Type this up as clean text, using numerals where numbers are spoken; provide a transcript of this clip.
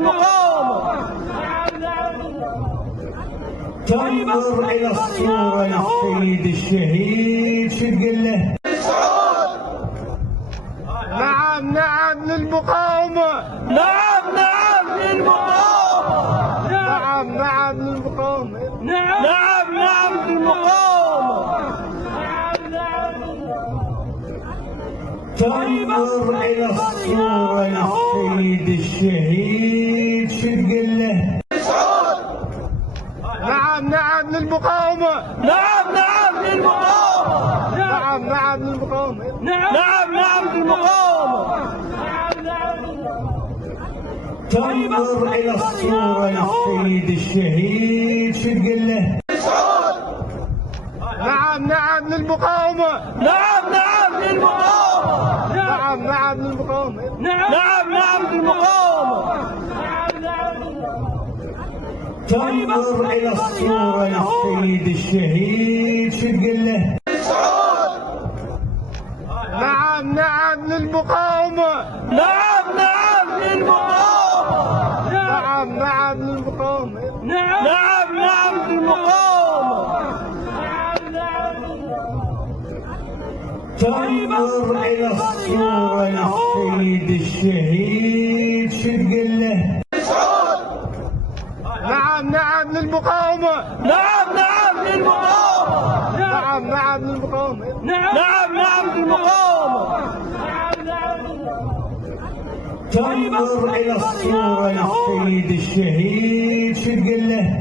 للمقاومة. تنظر إلى الصورة للسيد الشهيد شو تقول له؟ نعم نعم للمقاومة. نعم نعم للمقاومة. نعم نعم للمقاومة. نعم نعم للمقاومة. تنظر إلى الصورة للسيد الشهيد شو تقول له؟ نعم نعم للمقاومة. نعم نعم للمقاومة. نعم نعم للمقاومة. نعم نعم للمقاومة. تنظر إلى الصورة للسيد الشهيد شو تقول له؟ نعم نعم للمقاومة. نعم نعم للمقاومة. نعم نعم للمقاومة. نعم نعم للمقاومة. تنظر إلى الصورة للسيد الشهيد شو تقول له؟ نعم نعم للمقاومة. نعم نعم للمقاومة. نعم نعم للمقاومة. نعم نعم للمقاومة. تنظر إلى الصورة للسيد الشهيد شو تقول له؟ نعم نعم للمقاومة. نعم نعم للمقاومة. نعم نعم للمقاومة. نعم نعم للمقاومة. تنظر إلى الصورة للسيد الشهيد شو تقول له؟